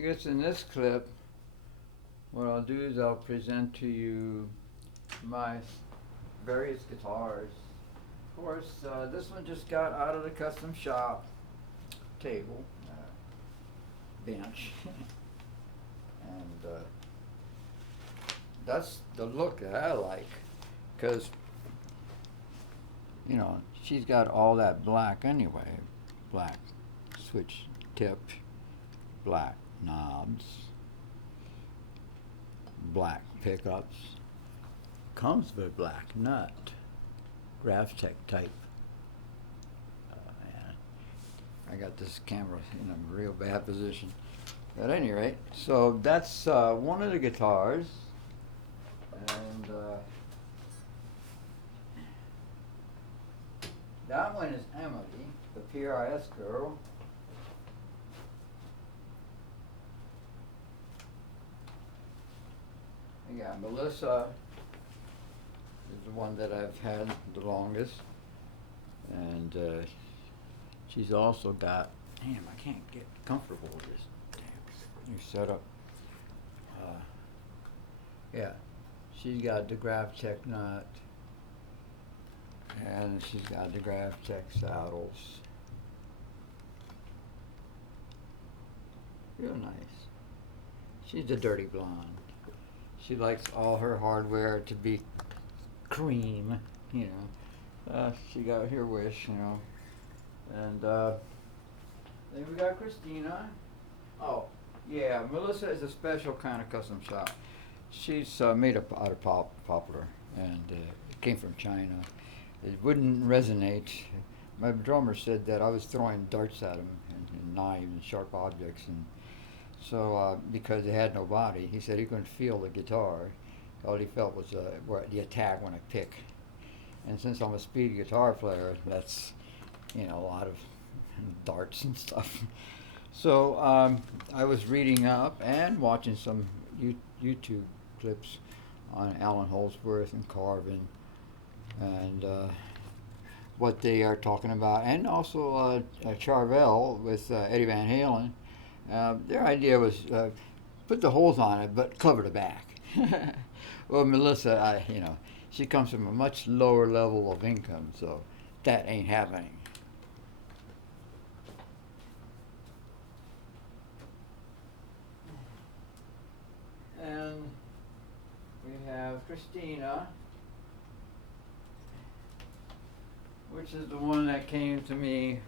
guess in this clip, what I'll do is I'll present to you my various guitars. Of course, this one just got out of the custom shop table, bench, and that's the look that I like, because you know she's got all that black anyway, black switch tip, black knobs, black pickups, comes with a black nut, Gravtech type. And I got this camera in a real bad position. At any rate, so that's one of the guitars, and that one is Emily, the PRS girl. Yeah, Melissa is the one that I've had the longest, and she's also got. Damn, I can't get comfortable with this damn new setup. Yeah, she's got the Gravtech nut, and she's got the Gravtech saddles. Real nice. She's the dirty blonde. She likes all her hardware to be cream, you know. She got her wish, you know. And then we got Christina. Oh, yeah, Melissa is a special kind of custom shop. She's made up out of poplar, and it came from China. It wouldn't resonate. My drummer said that I was throwing darts at him and knives and sharp objects, and so because it had no body, he said he couldn't feel the guitar. All he felt was the attack when I pick. And since I'm a speed guitar player, that's a lot of darts and stuff. So I was reading up and watching some YouTube clips on Alan Holdsworth and Carvin, and what they are talking about, and also Charvel with Eddie Van Halen. Their idea was put the holes on it, but cover the back. Well, Melissa, she comes from a much lower level of income, so that ain't happening. And we have Christina, which is the one that came to me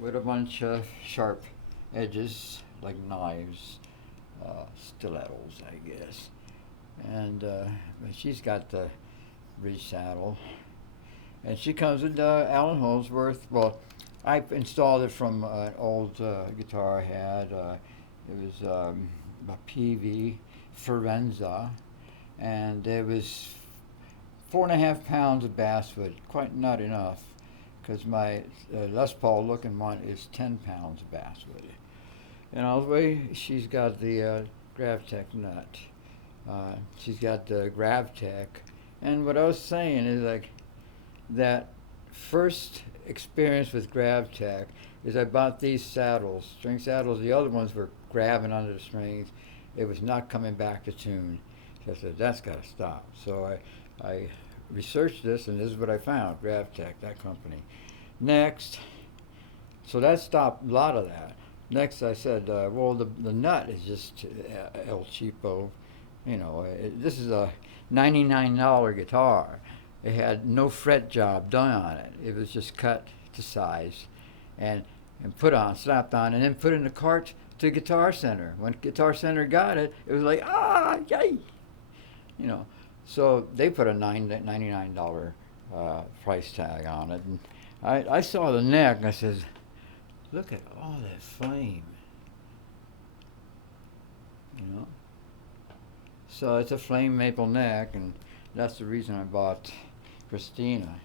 with a bunch of sharp edges, like knives, stilettos, I guess. And but she's got the bridge saddle, and she comes with Alan Holdsworth. Well, I installed it from an old guitar I had. It was a PV Forenza, and it was 4.5 pounds of basswood. Quite not enough, because my Les Paul looking one is 10 pounds of basswood. And all the way, she's got the Gravtech nut. She's got the Gravtech. And what I was saying is, like, that first experience with Gravtech is I bought these saddles, string saddles. The other ones were grabbing under the strings. It was not coming back to tune. So I said, that's got to stop. So I researched this, and this is what I found, Gravtech, that company. Next, so that stopped a lot of that. Next, I said, well, the nut is just El Cheapo. This is a $99 guitar. It had no fret job done on it. It was just cut to size and put on, slapped on, and then put in the cart to Guitar Center. When Guitar Center got it, it was like, yay! So they put a $99 price tag on it. And I saw the neck, and I said, look at all that flame. So it's a flame maple neck, and that's the reason I bought Christina.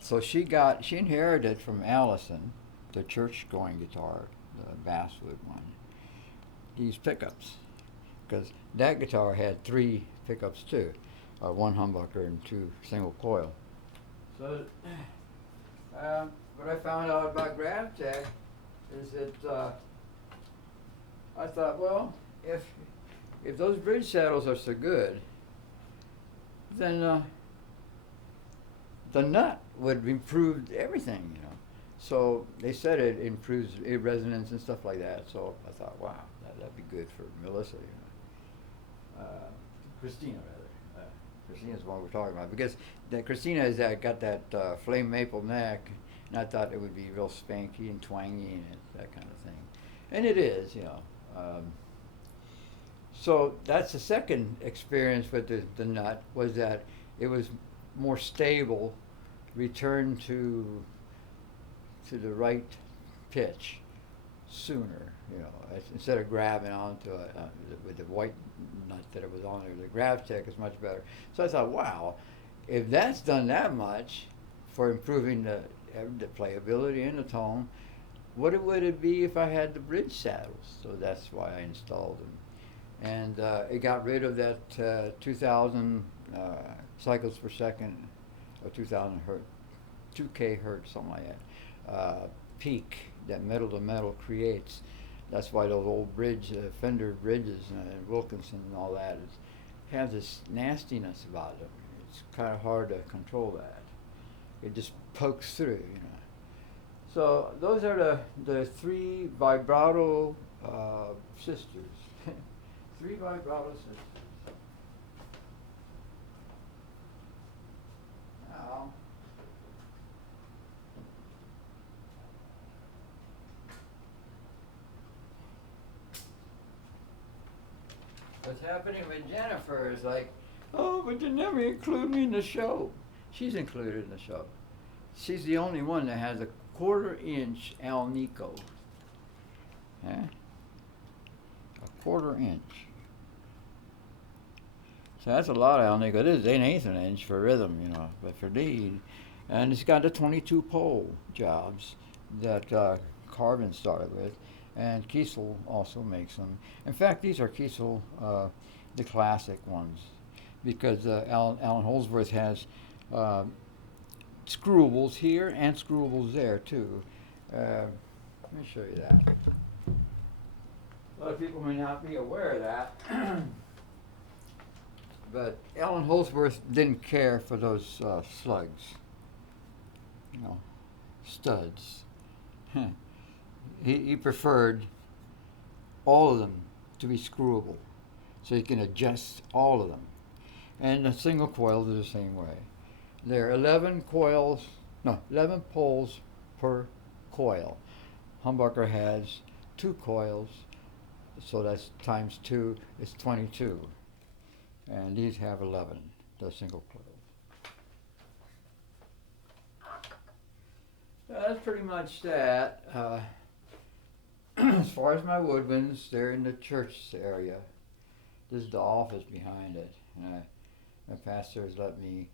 So she inherited from Allison, the church-going guitar, the basswood one, these pickups, because that guitar had 3 pickups too, 1 humbucker and 2 single coil. So what I found out about Gravtech is that I thought, well, if those bridge saddles are so good, then the nut would improve everything, you know. So they said it improves resonance and stuff like that. So I thought, wow, that'd be good for Melissa, you know. Christina, rather. Christina's the one we're talking about because that Christina has got that flame maple neck, and I thought it would be real spanky and twangy and that kind of thing, and it is, you know. So that's the second experience with the nut, was that it was more stable, returned to the right pitch sooner, you know, instead of grabbing onto it with the white nut that it was on there. The grab tech is much better. So I thought, wow, if that's done that much for improving the playability and the tone, what would it be if I had the bridge saddles? So that's why I installed them. And it got rid of that 2,000 cycles per second, or 2,000 hertz, 2K hertz, something like that, peak that metal to metal creates. That's why those old Fender bridges and Wilkinson and all that have this nastiness about them. It's kind of hard to control that. It just pokes through, you know. So those are the three vibrato sisters. Three vibrato sisters. Now, what's happening with Jenifer is like, oh, but you never include me in the show. She's included in the show. She's the only one that has a 1/4-inch Alnico. Yeah? A 1/4-inch. So that's a lot of Alnico. This is an 1/8 inch for rhythm, you know, but for lead. And it's got the 22 pole jobs that Carvin started with. And Kiesel also makes them. In fact, these are Kiesel, the classic ones, because Alan Holdsworth has screwables here and screwables there too. Let me show you that. A lot of people may not be aware of that, but Alan Holdsworth didn't care for those slugs, you know, studs. He preferred all of them to be screwable, so you can adjust all of them. And the single coils are the same way. There are 11 poles per coil. Humbucker has 2 coils, so that's times 2 is 22. And these have 11, the single coils. So that's pretty much that. As far as my woodwinds, they're in the church area. This is the office behind it. And my pastor has let me,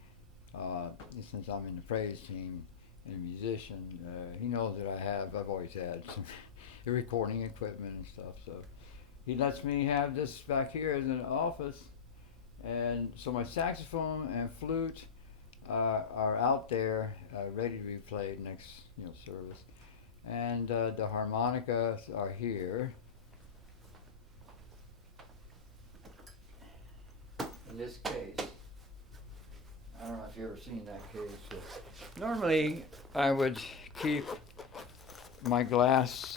since I'm in the praise team and a musician, he knows that I've always had some recording equipment and stuff. So he lets me have this back here in the office. And so my saxophone and flute are out there, ready to be played next service. And the harmonicas are here. In this case. I don't know if you've ever seen that case. Normally, I would keep my glass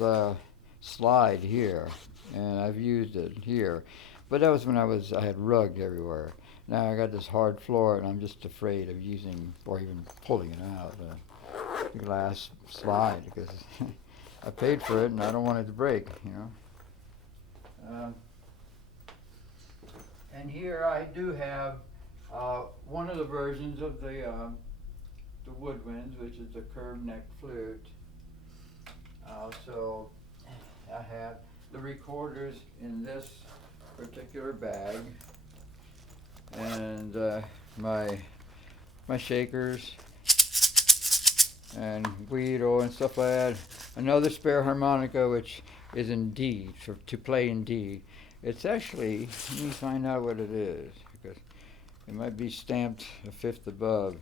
slide here, and I've used it here. But that was when I had rugged everywhere. Now I got this hard floor, and I'm just afraid of using or even pulling it out. The glass slide, because I paid for it and I don't want it to break, you know. And here I do have one of the versions of the woodwinds, which is the curved neck flute. So I have the recorders in this particular bag, and my shakers and guido and stuff like that. Another spare harmonica, which is in D, to play in D. It's actually, let me find out what it is, because it might be stamped a fifth above.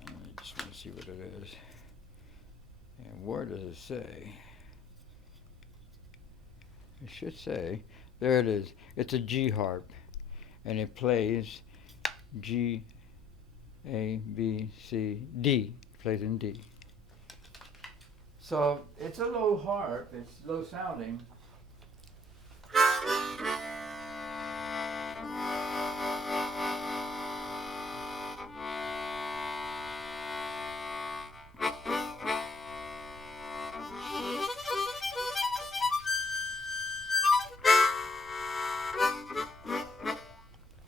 I just want to see what it is. And where does it say? it should say, there it is. It's a G harp, and it plays G, A, B, C, D. Plays in D. So it's a low harp. It's low sounding.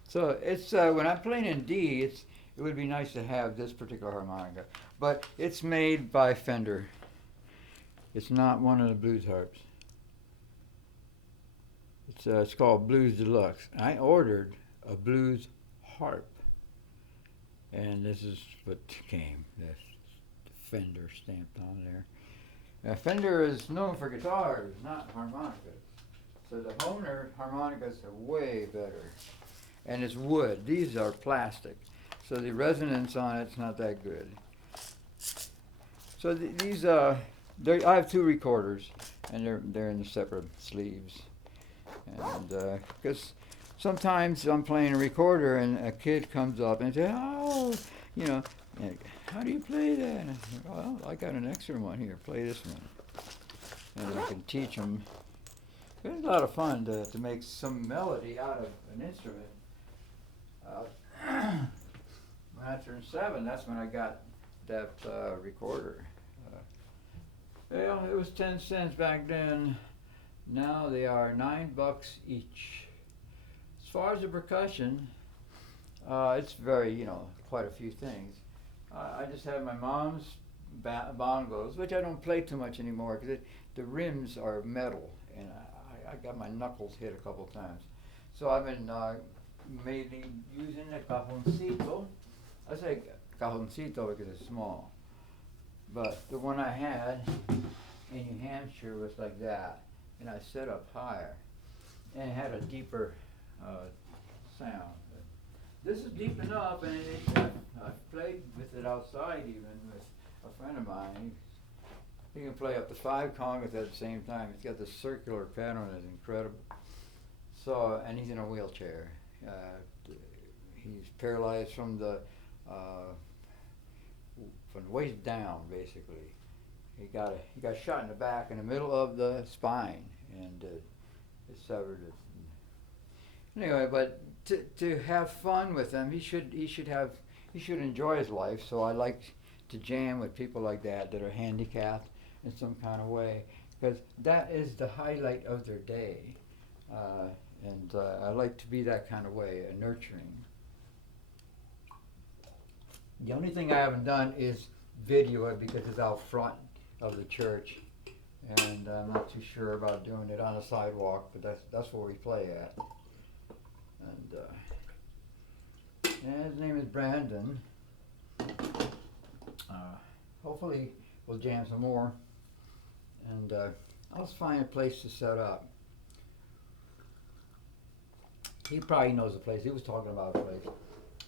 So it's when I'm playing in D, it would be nice to have this particular harmonica, but it's made by Fender. It's not one of the blues harps. It's called Blues Deluxe. I ordered a blues harp, and this is what came. This Fender stamped on there. Now, Fender is known for guitars, not harmonicas. So the Hohner harmonicas are way better. And it's wood. These are plastic. So the resonance on it's not that good. So these, I have two recorders, and they're in the separate sleeves. And because sometimes I'm playing a recorder and a kid comes up and says, "Oh, you know, how do you play that?" And I say, "Well, I got an extra one here. Play this one." And I can teach them. It's a lot of fun to make some melody out of an instrument. When I turned 7, that's when I got that recorder. Well, it was 10 cents back then. Now they are $9 each. As far as the percussion, it's very, quite a few things. I just have my mom's bongos, which I don't play too much anymore because the rims are metal, and I got my knuckles hit a couple times. So I've been mainly using a cajoncito. I say cajoncito because it's small, but the one I had in New Hampshire was like that, and I set up higher, and it had a deeper sound. This is deep enough, and I've played with it outside even with a friend of mine. He can play up to 5 congas at the same time. He's got this circular pattern that's incredible. So, and he's in a wheelchair. He's paralyzed from the waist down, basically. He got shot in the back in the middle of the spine, and it severed it. Anyway, but to have fun with him, he should enjoy his life. So I like to jam with people like that are handicapped in some kind of way, because that is the highlight of their day. And I like to be that kind of way, nurturing. The only thing I haven't done is video it because it's out front of the church, and I'm not too sure about doing it on a sidewalk, but that's where we play at. And his name is Brandon. Hopefully we'll jam some more, and I'll find a place to set up. He probably knows the place. He was talking about a place.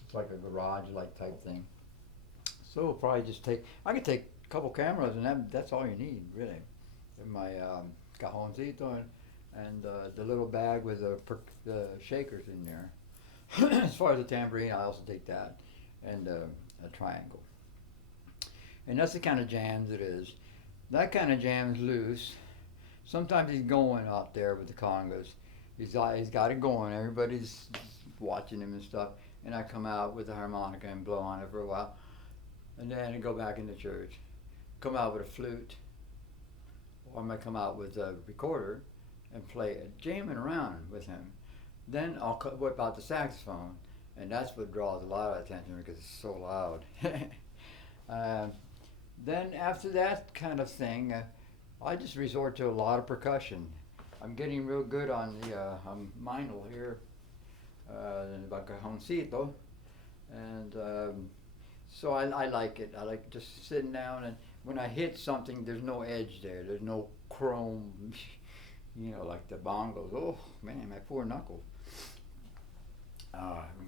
It's like a garage-like type thing. So we'll probably just I could take a couple cameras, and that's all you need, really. And my cajoncito and the little bag with the shakers in there. As far as the tambourine, I also take that, and a triangle. And that's the kind of jams it is. That kind of jam's loose. Sometimes he's going out there with the congas. He's got it going. Everybody's watching him and stuff. And I come out with the harmonica and blow on it for a while. And then I go back into church. Come out with a flute. Or I might come out with a recorder and play it, jamming around with him. Then I'll whip out the saxophone. And that's what draws a lot of attention because it's so loud. Then after that kind of thing, I just resort to a lot of percussion. I'm getting real good on the mindle here, the cajoncito, and so I like it. I like just sitting down, and when I hit something, there's no edge there. There's no chrome, like the bongos. Oh man, my poor knuckle.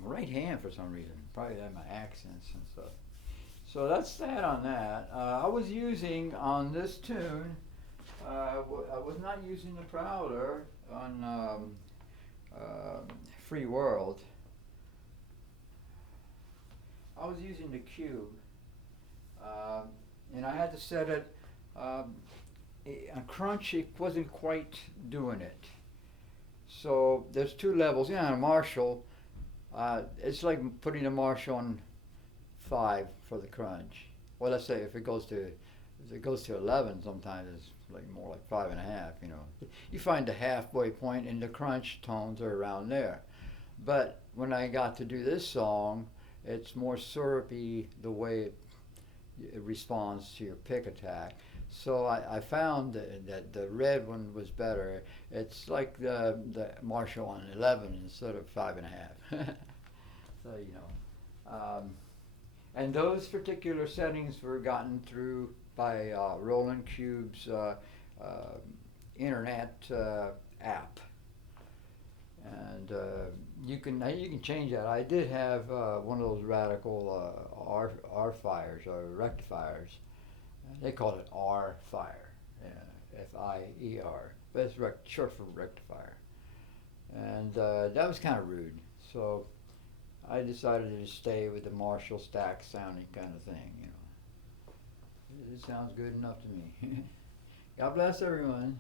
Right hand for some reason. Probably had my accents and stuff. So that's that on that. I was using on this tune I was not using the Prowler on Free World. I was using the Cube, and I had to set it. A crunch, it wasn't quite doing it. So there's two levels. Yeah, a Marshall. It's like putting a Marshall on 5 for the crunch. Well, let's say if it goes to 11, sometimes it's like more like 5.5. You know, you find the halfway point, and the crunch tones are around there. But when I got to do this song, it's more syrupy the way it responds to your pick attack. So I found that the red one was better. It's like the Marshall on 11 instead of 5.5. So you know, and those particular settings were gotten through by Roland Cube's internet app, and you can change that. I did have one of those radical R fires or rectifiers. They call it R fire, FIER, but it's short for rectifier, and that was kind of rude. So I decided to just stay with the Marshall stack sounding kind of thing. You know, it sounds good enough to me. God bless everyone.